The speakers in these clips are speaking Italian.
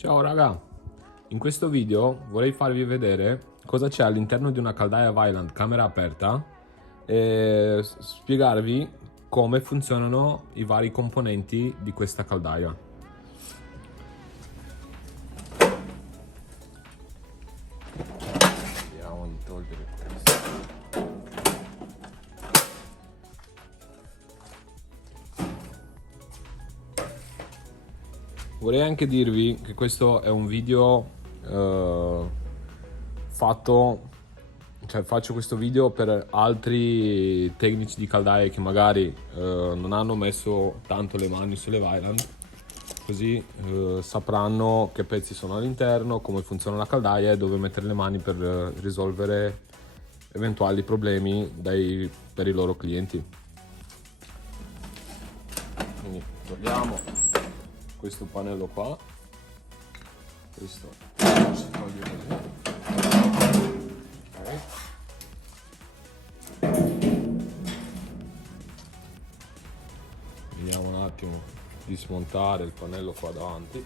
Ciao raga, in questo video vorrei farvi vedere cosa c'è all'interno di una caldaia Vaillant camera aperta e spiegarvi come funzionano i vari componenti di questa caldaia. Vediamo di togliere questo. Vorrei anche dirvi che questo è un video faccio questo video per altri tecnici di caldaie che magari non hanno messo tanto le mani sulle Vaillant, così sapranno che pezzi sono all'interno, come funziona la caldaia e dove mettere le mani per risolvere eventuali problemi per i loro clienti. Quindi togliamo questo pannello qua, questo si toglie così. Okay. Vediamo un attimo di smontare il pannello qua davanti.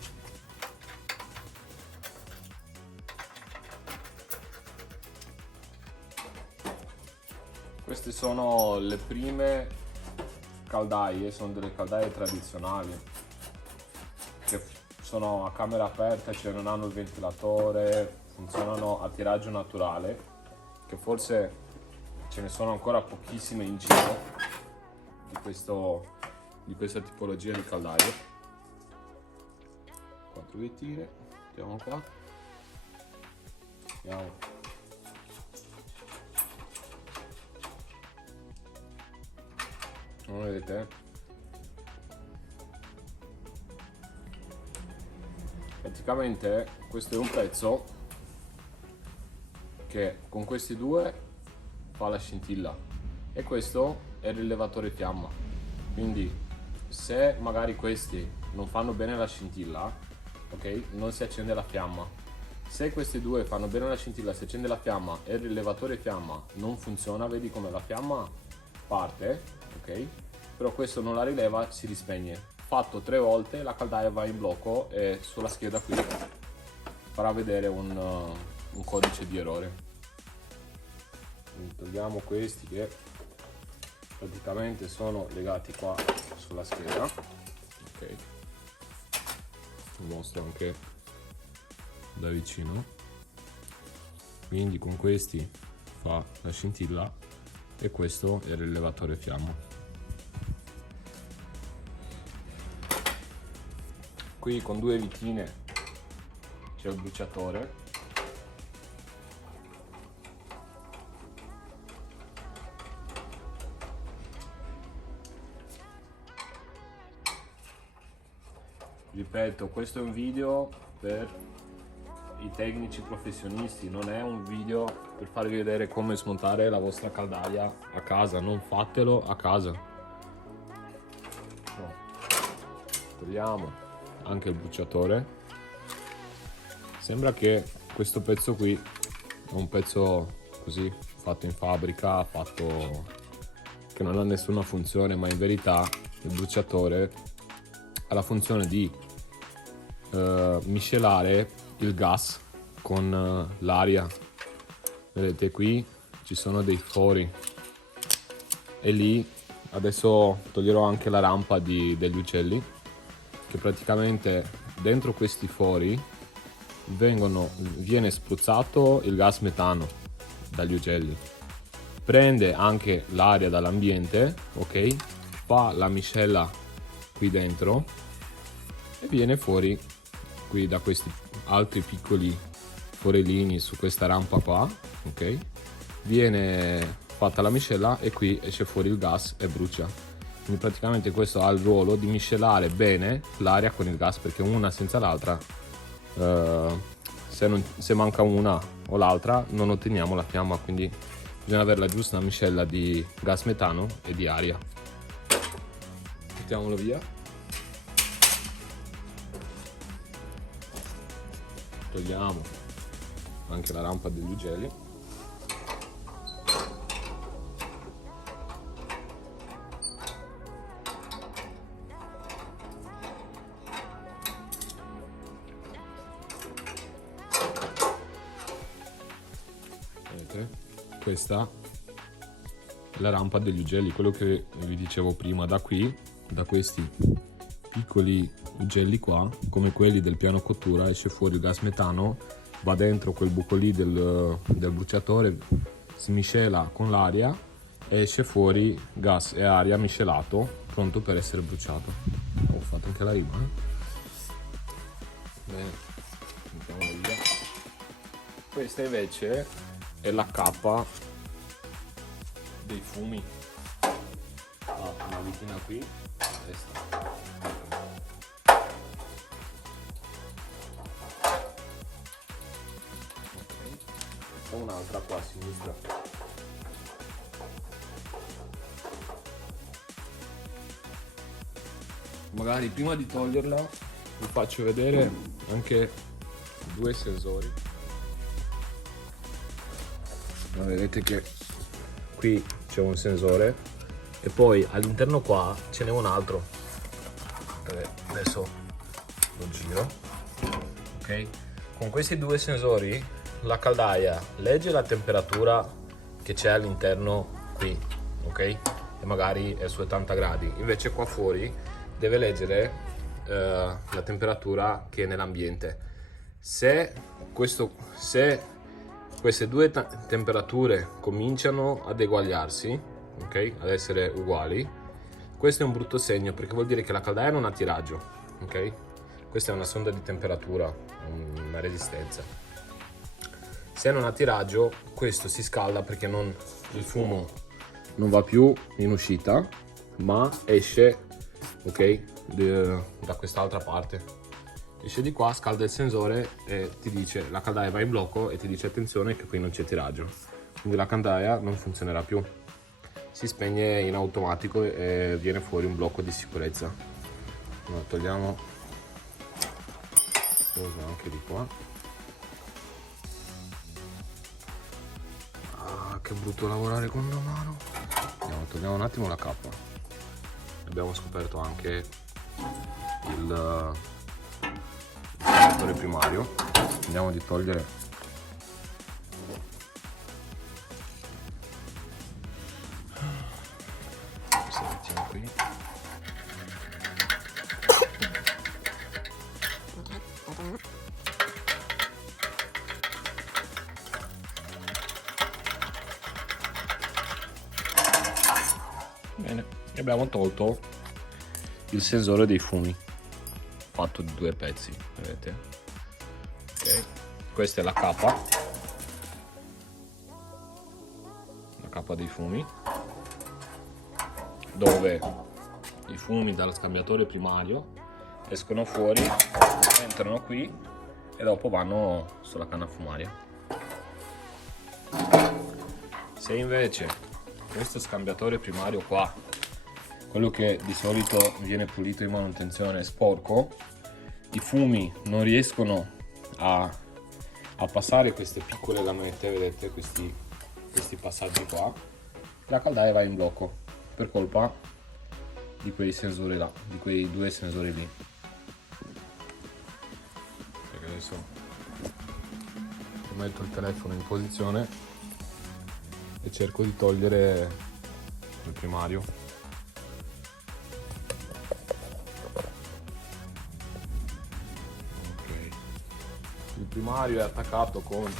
Queste sono le prime caldaie, sono delle caldaie tradizionali che sono a camera aperta, cioè non hanno il ventilatore, funzionano a tiraggio naturale, che forse ce ne sono ancora pochissime in giro di questa tipologia di caldaie. 4 vettine, mettiamo qua, vediamo. Non vedete? Praticamente questo è un pezzo che con questi due fa la scintilla e questo è il rilevatore fiamma. Quindi se magari questi non fanno bene la scintilla, ok, non si accende la fiamma. Se questi due fanno bene la scintilla, si accende la fiamma e il rilevatore fiamma non funziona, vedi come la fiamma parte, ok, però questo non la rileva, si rispegne. Fatto 3 volte la caldaia va in blocco e sulla scheda qui farà vedere un codice di errore. Quindi togliamo questi che praticamente sono legati qua sulla scheda. Ok, vi mostro anche da vicino. Quindi con questi fa la scintilla e questo è il rilevatore fiamma. Qui con 2 vitine c'è il bruciatore. Ripeto, questo è un video per i tecnici professionisti, non è un video per farvi vedere come smontare la vostra caldaia a casa, non fatelo a casa. No. Togliamo anche il bruciatore. Sembra che questo pezzo qui è un pezzo così fatto in fabbrica, fatto che non ha nessuna funzione, ma in verità il bruciatore ha la funzione di miscelare il gas con l'aria. Vedete, qui ci sono dei fori e lì adesso toglierò anche la rampa degli uccelli, che praticamente dentro questi fori viene spruzzato il gas metano dagli uccelli, prende anche l'aria dall'ambiente, ok, fa la miscela qui dentro e viene fuori qui da questi altri piccoli forellini su questa rampa qua, ok, viene fatta la miscela e qui esce fuori il gas e brucia. Quindi praticamente questo ha il ruolo di miscelare bene l'aria con il gas, perché una senza l'altra, se manca una o l'altra non otteniamo la fiamma, quindi bisogna avere la giusta miscela di gas metano e di aria. Mettiamolo via. Togliamo anche la rampa degli ugelli. questa è la rampa degli ugelli, quello che vi dicevo prima. Da qui, da questi piccoli ugelli qua, come quelli del piano cottura, esce fuori il gas metano, va dentro quel buco lì del bruciatore, si miscela con l'aria e esce fuori gas e aria miscelato, pronto per essere bruciato. Ho fatto anche la rima, Bene, mettiamola via. Questa invece è la cappa dei fumi. Una vitina qui, questa. Un'altra qua a sinistra. Magari prima di toglierla vi faccio vedere anche due sensori. Vedete che qui c'è un sensore e poi all'interno qua ce n'è un altro. Adesso lo giro. Ok, con questi due sensori la caldaia legge la temperatura che c'è all'interno qui, ok? E magari è su 80 gradi. Invece qua fuori deve leggere la temperatura che è nell'ambiente. Se queste due temperature cominciano ad eguagliarsi, ok? Ad essere uguali, questo è un brutto segno, perché vuol dire che la caldaia non ha tiraggio, ok? Questa è una sonda di temperatura, una resistenza. Se non ha tiraggio, questo si scalda perché il fumo non va più in uscita, ma esce, ok, da quest'altra parte. Esce di qua, scalda il sensore e ti dice, la caldaia va in blocco e ti dice attenzione che qui non c'è tiraggio. Quindi la caldaia non funzionerà più. Si spegne in automatico e viene fuori un blocco di sicurezza. Allora, togliamo anche di qua. Che brutto lavorare con una mano. Togliamo un attimo la cappa. Abbiamo scoperto anche il connettore primario. Andiamo di togliere mettiamo qui. Bene, e abbiamo tolto il sensore dei fumi, fatto di due pezzi, vedete? Ok, questa è la cappa dei fumi, dove i fumi dal scambiatore primario escono fuori, entrano qui e dopo vanno sulla canna fumaria. Se invece questo scambiatore primario qua, quello che di solito viene pulito in manutenzione, è sporco, i fumi non riescono a passare queste piccole lamette, vedete questi passaggi qua, la caldaia va in blocco per colpa di quei sensori là, di quei due sensori lì. Perché adesso metto il telefono in posizione e cerco di togliere il primario. Ok, il primario è attaccato con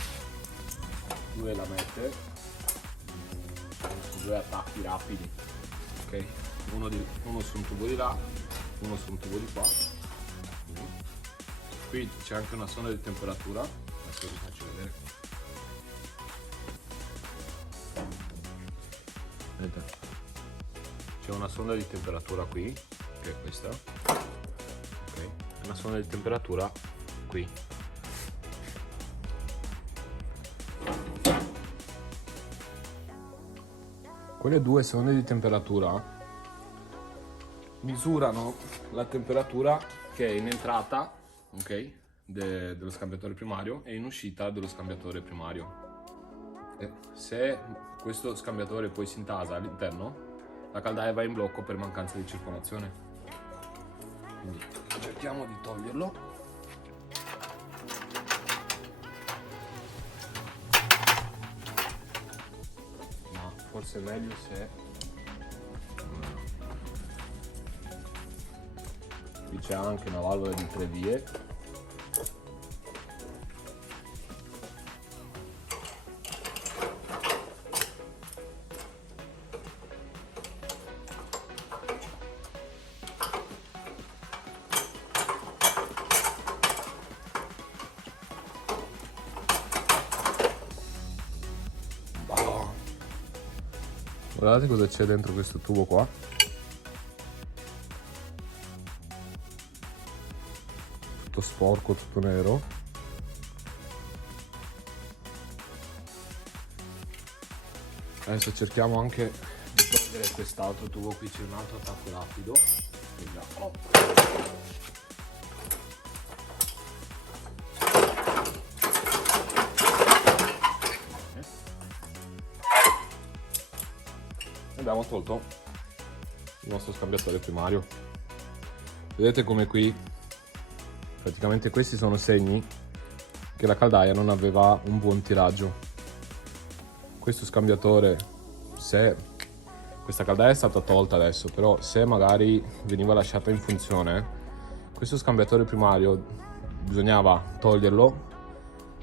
due lamette, due attacchi rapidi, ok? Uno su un tubo di là, uno su un tubo di qua. Qui c'è anche una sonda di temperatura, adesso vi faccio vedere. Vedete? C'è una sonda di temperatura qui, che è questa, ok? E una sonda di temperatura qui. Quelle due sonde di temperatura misurano la temperatura che è in entrata, ok, dello scambiatore primario e in uscita dello scambiatore primario. E se questo scambiatore poi si intasa all'interno, la caldaia va in blocco per mancanza di circolazione. Quindi cerchiamo di toglierlo. forse è meglio se qui c'è anche una valvola di 3 vie. Guardate cosa c'è dentro questo tubo qua. Tutto sporco, tutto nero. Adesso cerchiamo anche di togliere quest'altro tubo. Qui c'è un altro attacco rapido. Vediamo. Abbiamo tolto il nostro scambiatore primario. Vedete come qui praticamente questi sono segni che la caldaia non aveva un buon tiraggio. Questo scambiatore, se questa caldaia è stata tolta adesso, però se magari veniva lasciata in funzione, questo scambiatore primario bisognava toglierlo,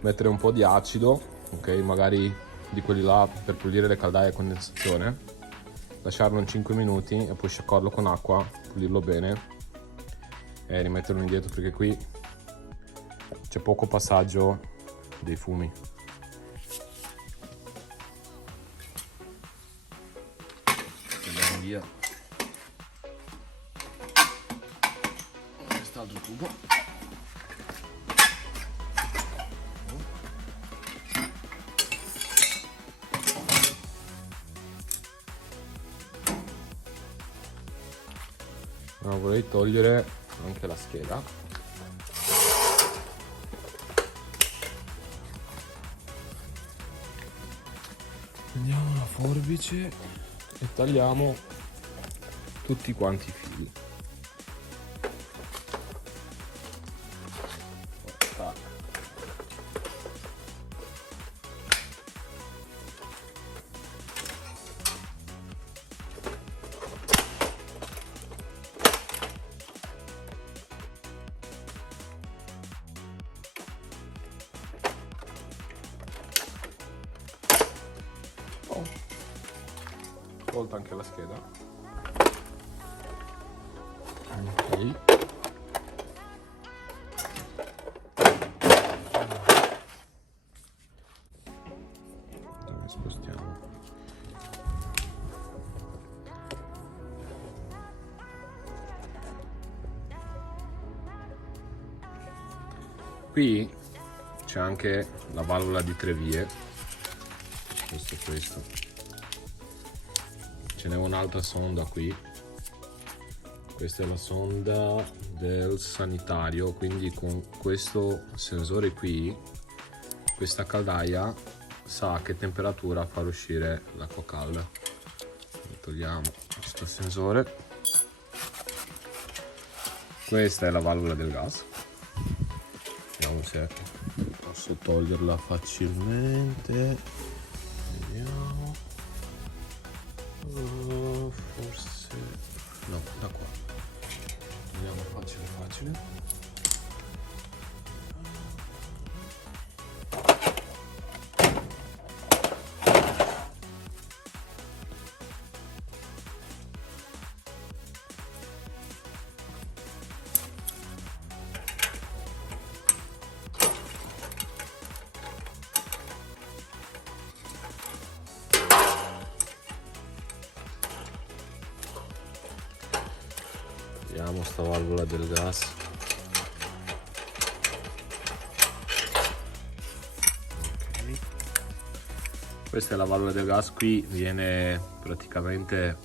mettere un po' di acido, ok, magari di quelli là per pulire le caldaie a condensazione, lasciarlo in 5 minuti e poi sciacquarlo con acqua, pulirlo bene e rimetterlo indietro, perché qui c'è poco passaggio dei fumi. Andiamo via quest'altro tubo. No, vorrei togliere anche la scheda. Prendiamo la forbice e tagliamo tutti quanti i fili. Tolta anche la scheda. Ok. Dove spostiamo? Qui c'è anche la valvola di 3 vie. Questo. Ce n'è un'altra sonda qui. Questa è la sonda del sanitario, quindi con questo sensore qui questa caldaia sa a che temperatura far uscire l'acqua calda. Togliamo questo sensore. Questa è la valvola del gas. Vediamo se posso toglierla facilmente. Vediamo. Forse no, da qua. Vediamo facile. Vediamo sta valvola del gas. Okay. Questa è la valvola del gas. Qui viene praticamente,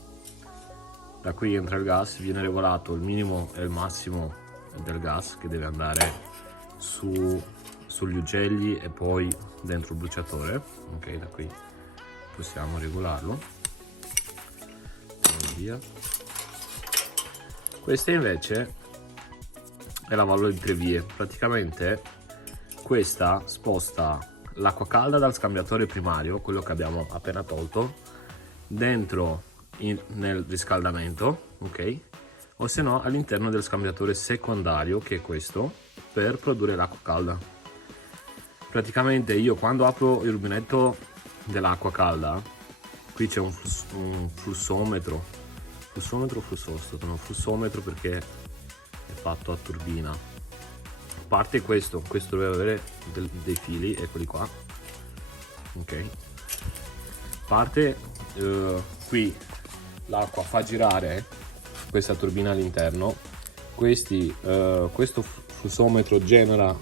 da qui entra il gas, viene regolato il minimo e il massimo del gas che deve andare sugli ugelli e poi dentro il bruciatore. Ok, da qui possiamo regolarlo. Andiamo via. Questa invece è la valvola di 3 vie. Praticamente questa sposta l'acqua calda dal scambiatore primario, quello che abbiamo appena tolto, dentro nel riscaldamento, ok? O se no all'interno del scambiatore secondario, che è questo, per produrre l'acqua calda. Praticamente io quando apro il rubinetto dell'acqua calda, qui c'è un flussometro o flussometro, no, flussometro perché è fatto a turbina. A parte questo doveva avere dei fili, eccoli qua, ok? Parte qui l'acqua fa girare questa turbina all'interno, questo flussometro genera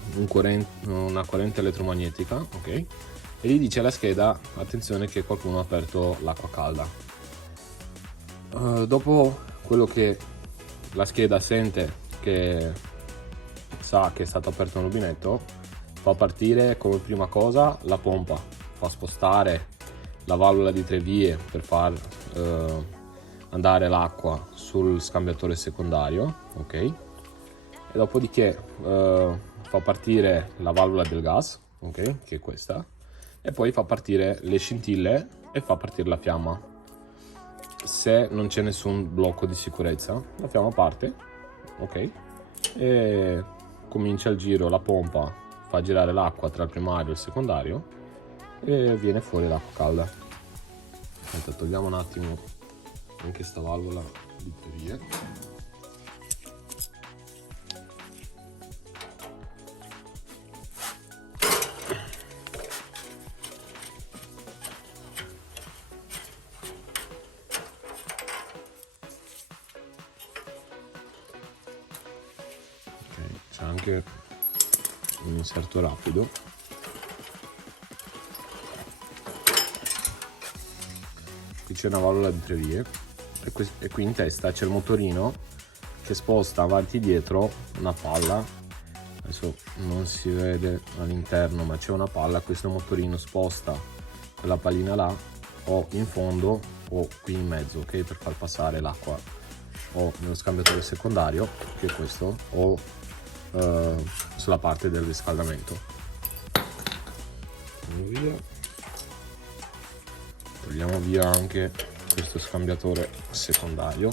una corrente elettromagnetica, ok? E gli dice alla scheda attenzione che qualcuno ha aperto l'acqua calda. Dopo quello che la scheda sente, che sa che è stato aperto un rubinetto, fa partire come prima cosa la pompa, fa spostare la valvola di 3 vie per far andare l'acqua sul scambiatore secondario, ok? E dopodiché fa partire la valvola del gas, ok? Che è questa, e poi fa partire le scintille e fa partire la fiamma. Se non c'è nessun blocco di sicurezza, la fiamma parte, ok? E comincia il giro, la pompa fa girare l'acqua tra il primario e il secondario e viene fuori l'acqua calda. Aspetta, togliamo un attimo anche sta valvola di teoria. Ok, c'è anche un inserto rapido. Qui c'è una valvola di 3 vie e qui in testa c'è il motorino che sposta avanti e dietro una palla. Adesso non si vede all'interno, ma c'è una palla. Questo motorino sposta quella pallina là o in fondo o qui in mezzo, ok, per far passare l'acqua o nello scambiatore secondario, che è questo, o sulla parte del riscaldamento. Togliamo via anche questo scambiatore secondario,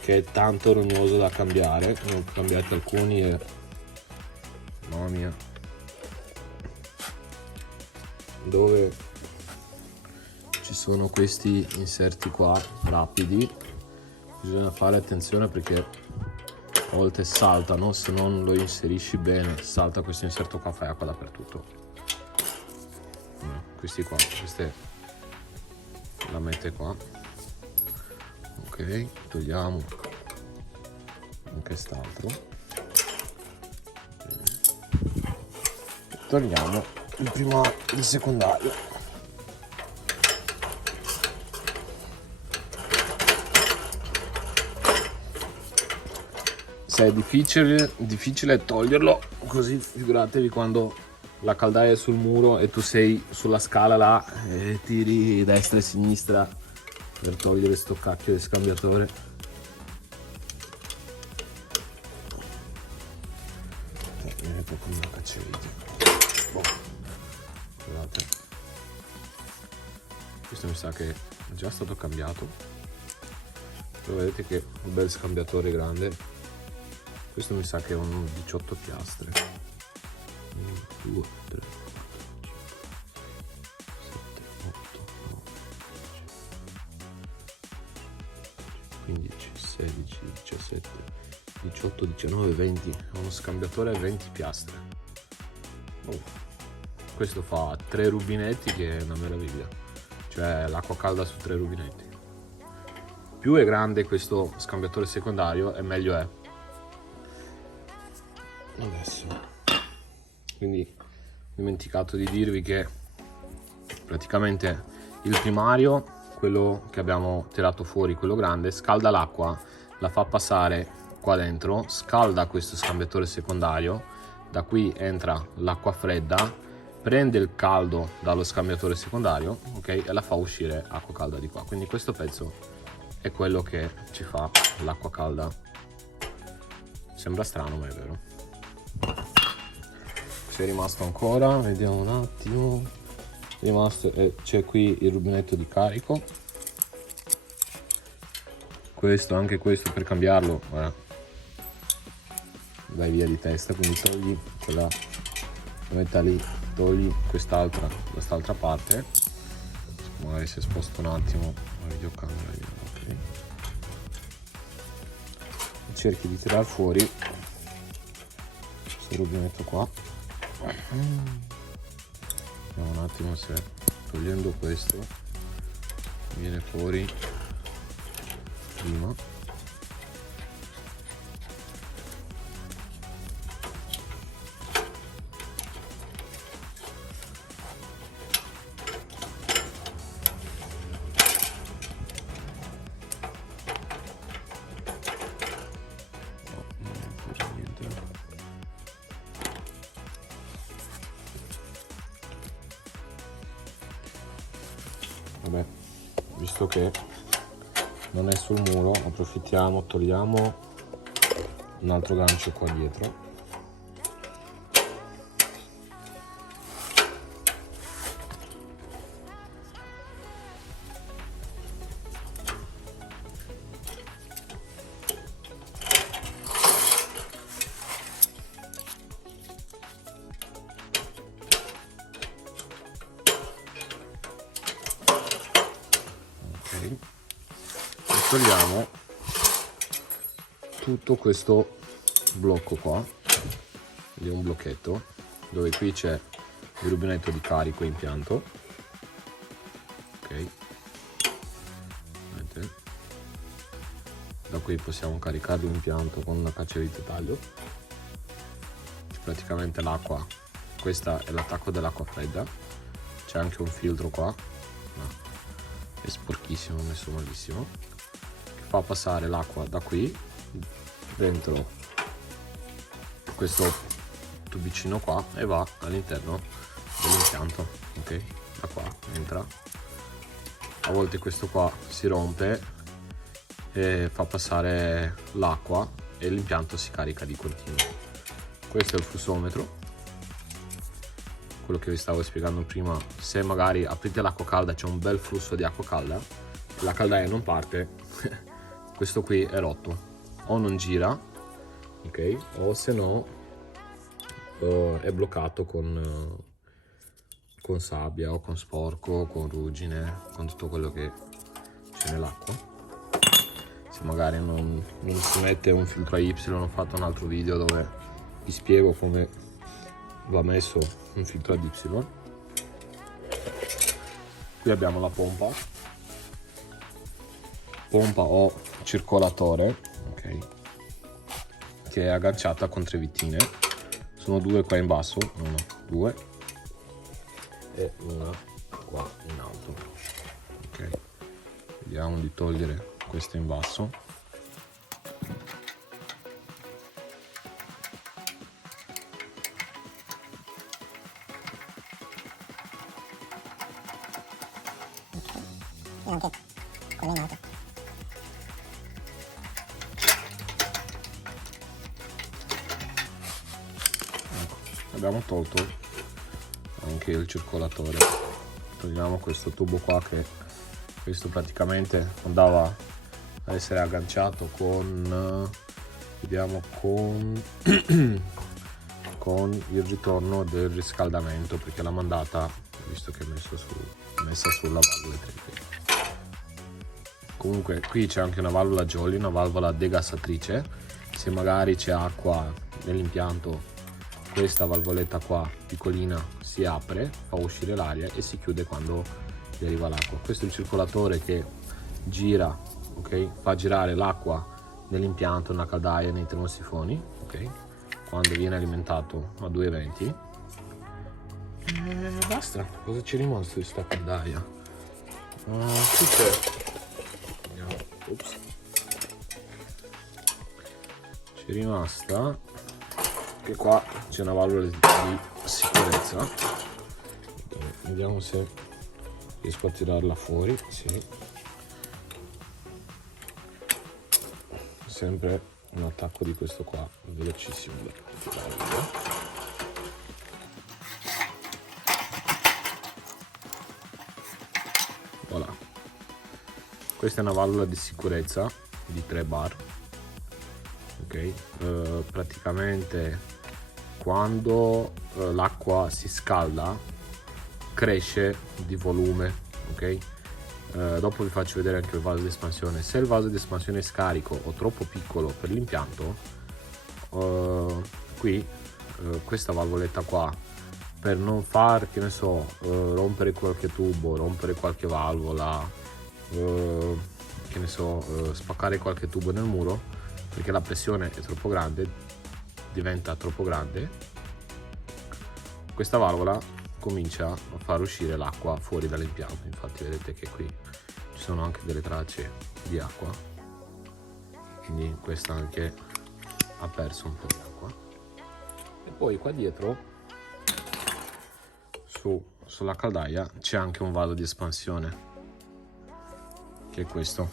che è tanto rognoso da cambiare. Ne ho cambiati alcuni e mamma mia, dove ci sono questi inserti qua rapidi bisogna fare attenzione perché a volte saltano, se non lo inserisci bene salta questo inserto qua, fai acqua dappertutto. Questi qua, queste la mette qua, ok, togliamo anche quest'altro, togliamo il secondario. Se è difficile toglierlo, così figuratevi quando la caldaia è sul muro e tu sei sulla scala là e tiri destra e sinistra per togliere sto cacchio di scambiatore. Viene proprio una cacciavite. Boh. Guardate, questo mi sa che è già stato cambiato, però vedete che un bel scambiatore grande. Questo mi sa che è un 18 piastre. 1, 2, 3, 4, 5, 6, 7, 8, 9, 10, 15, 16, 17, 18, 19, 20. È uno scambiatore a 20 piastre. Oh. Questo fa 3 rubinetti, che è una meraviglia. Cioè l'acqua calda su 3 rubinetti. Più è grande questo scambiatore secondario e meglio è. Adesso, quindi ho dimenticato di dirvi che praticamente il primario, quello che abbiamo tirato fuori, quello grande, scalda l'acqua, la fa passare qua dentro, scalda questo scambiatore secondario, da qui entra l'acqua fredda, prende il caldo dallo scambiatore secondario, ok, e la fa uscire acqua calda di qua. Quindi questo pezzo è quello che ci fa l'acqua calda. Sembra strano, ma è vero. C'è rimasto ancora, vediamo un attimo. rimasto, c'è qui il rubinetto di carico, questo, anche questo per cambiarlo, guarda, vai via di testa, quindi togli quella, la metta lì, togli quest'altra da quest'altra parte, magari se sposto un attimo la videocamera, ok, cerchi di tirare fuori questo rubinetto qua. Vediamo un attimo se togliendo questo viene fuori prima. Vabbè, visto che non è sul muro, approfittiamo, togliamo un altro gancio qua dietro. Ok, e togliamo tutto questo blocco qua, di un blocchetto dove qui c'è il rubinetto di carico impianto, ok, vedete? Da qui possiamo caricare l'impianto con una cacciavite taglio, praticamente l'acqua, questa è l'attacco dell'acqua fredda, c'è anche un filtro qua, no, è sporchissimo, messo malissimo, che fa passare l'acqua da qui dentro questo tubicino qua e va all'interno dell'impianto, ok, da qua entra, a volte questo qua si rompe e fa passare l'acqua e l'impianto si carica di continuo. Questo è il flussometro, quello che vi stavo spiegando prima. Se magari aprite l'acqua calda, c'è un bel flusso di acqua calda e la caldaia non parte, questo qui è rotto, o non gira, ok, o se no è bloccato con sabbia o con sporco, con ruggine, con tutto quello che c'è nell'acqua. Se magari non si mette un filtro a Y, ho fatto un altro video dove vi spiego come va messo un filtro ad Y. Qui abbiamo la pompa o circolatore, ok, che è agganciata con tre vittine, sono due qua in basso, una, due e una qua in alto, ok, vediamo di togliere questa in basso. E anche quella in alto. Ecco, abbiamo tolto anche il circolatore, togliamo questo tubo qua, che questo praticamente andava a essere agganciato con, vediamo, con con il ritorno del riscaldamento, perché l'ha mandata, visto che è messa sulla valvola elettrica. Comunque qui c'è anche una valvola Jolly, una valvola degassatrice. Se magari c'è acqua nell'impianto, questa valvoletta qua piccolina si apre, fa uscire l'aria e si chiude quando gli arriva l'acqua. Questo è il circolatore che gira, ok, fa girare l'acqua nell'impianto, nella caldaia, nei termosifoni, ok, quando viene alimentato a 220. E basta. Cosa ci è rimasto di sta caldaia? Qui c'è, ops, c'è rimasta che qua c'è una valvola di sicurezza, vediamo se riesco a tirarla fuori. Sì, sempre un attacco di questo qua velocissimo da tirare via. Questa è una valvola di sicurezza di 3 bar, ok? Praticamente quando l'acqua si scalda cresce di volume, ok? Dopo vi faccio vedere anche il vaso di espansione. Se il vaso di espansione è scarico o troppo piccolo per l'impianto, qui questa valvoletta qua, per non far, che ne so, rompere qualche tubo, rompere qualche valvola, che ne so, spaccare qualche tubo nel muro, perché la pressione è troppo grande, diventa troppo grande, questa valvola comincia a far uscire l'acqua fuori dall'impianto. Infatti vedete che qui ci sono anche delle tracce di acqua, quindi questa anche ha perso un po' di acqua. E poi qua dietro sulla caldaia c'è anche un vaso di espansione, che è questo.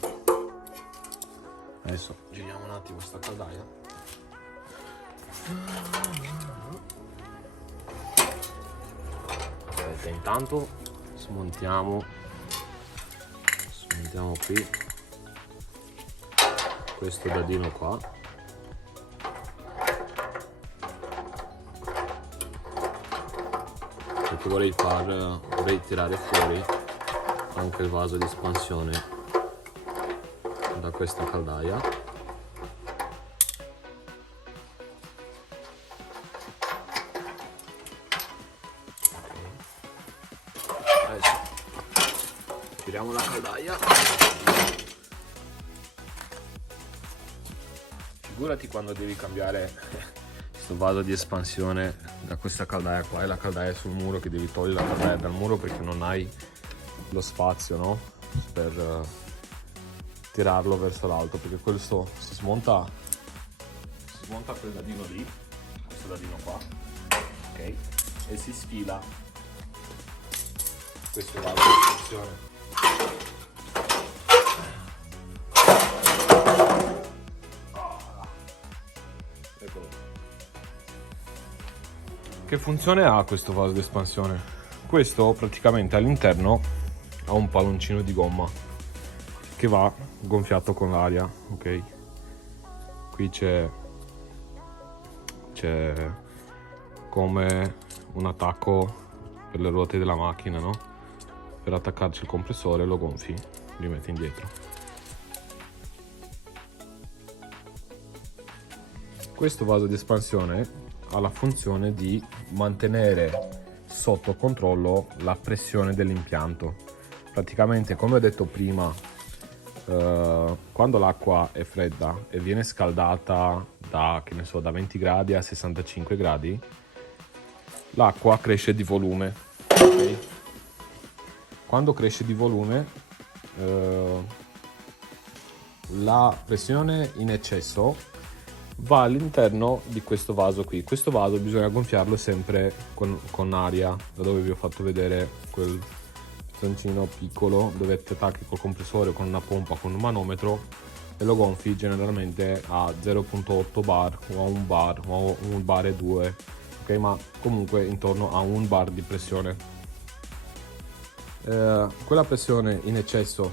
Adesso giriamo un attimo questa caldaia. Vedete, intanto smontiamo qui questo dadino qua, perché vorrei tirare fuori anche il vaso di espansione da questa caldaia. Adesso tiriamo la caldaia. Figurati quando devi cambiare questo vaso di espansione da questa caldaia qua, e la caldaia sul muro, che devi togliere la caldaia dal muro perché non hai lo spazio, no? Per tirarlo verso l'alto, perché questo si smonta quel dadino lì, questo dadino qua, ok? E si sfila questo vaso di espansione. Che funzione ha questo vaso di espansione? Questo praticamente all'interno ha un palloncino di gomma che va gonfiato con l'aria, ok? Qui c'è come un attacco per le ruote della macchina, no? Per attaccarci il compressore, lo gonfi, rimetti indietro. Questo vaso di espansione ha la funzione di mantenere sotto controllo la pressione dell'impianto. Praticamente, come ho detto prima, quando l'acqua è fredda e viene scaldata da, che ne so, da 20 gradi a 65 gradi, l'acqua cresce di volume, okay? Quando cresce di volume, la pressione in eccesso va all'interno di questo vaso qui. Questo vaso bisogna gonfiarlo sempre con aria, da dove vi ho fatto vedere quel zoncino piccolo dove attacchi col compressore, con una pompa, con un manometro, e lo gonfi generalmente a 0.8 bar o a 1 bar o 1 bar e 2, ok? Ma comunque intorno a 1 bar di pressione. Quella pressione in eccesso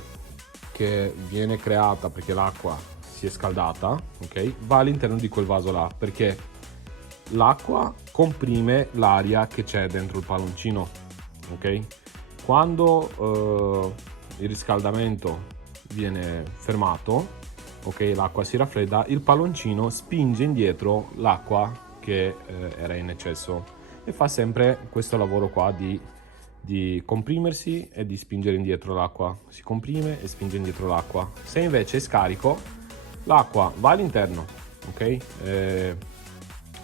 che viene creata perché l'acqua si è scaldata, ok, va all'interno di quel vaso là, perché l'acqua comprime l'aria che c'è dentro il palloncino, ok? Quando il riscaldamento viene fermato, ok, l'acqua si raffredda, il palloncino spinge indietro l'acqua che era in eccesso, e fa sempre questo lavoro qua di comprimersi e di spingere indietro l'acqua. Si comprime e spinge indietro l'acqua. Se invece è scarico, l'acqua va all'interno, ok?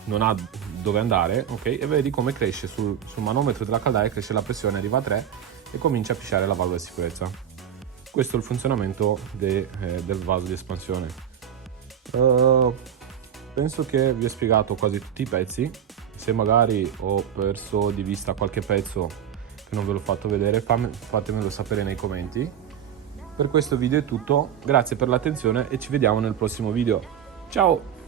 Non ha dove andare, ok? E vedi come cresce sul manometro della caldaia, cresce la pressione, arriva a 3 e comincia a pisciare la valvola di sicurezza. Questo è il funzionamento del vaso di espansione. Penso che vi ho spiegato quasi tutti i pezzi. Se magari ho perso di vista qualche pezzo che non ve l'ho fatto vedere, fatemelo sapere nei commenti. Per questo video è tutto, grazie per l'attenzione e ci vediamo nel prossimo video. Ciao!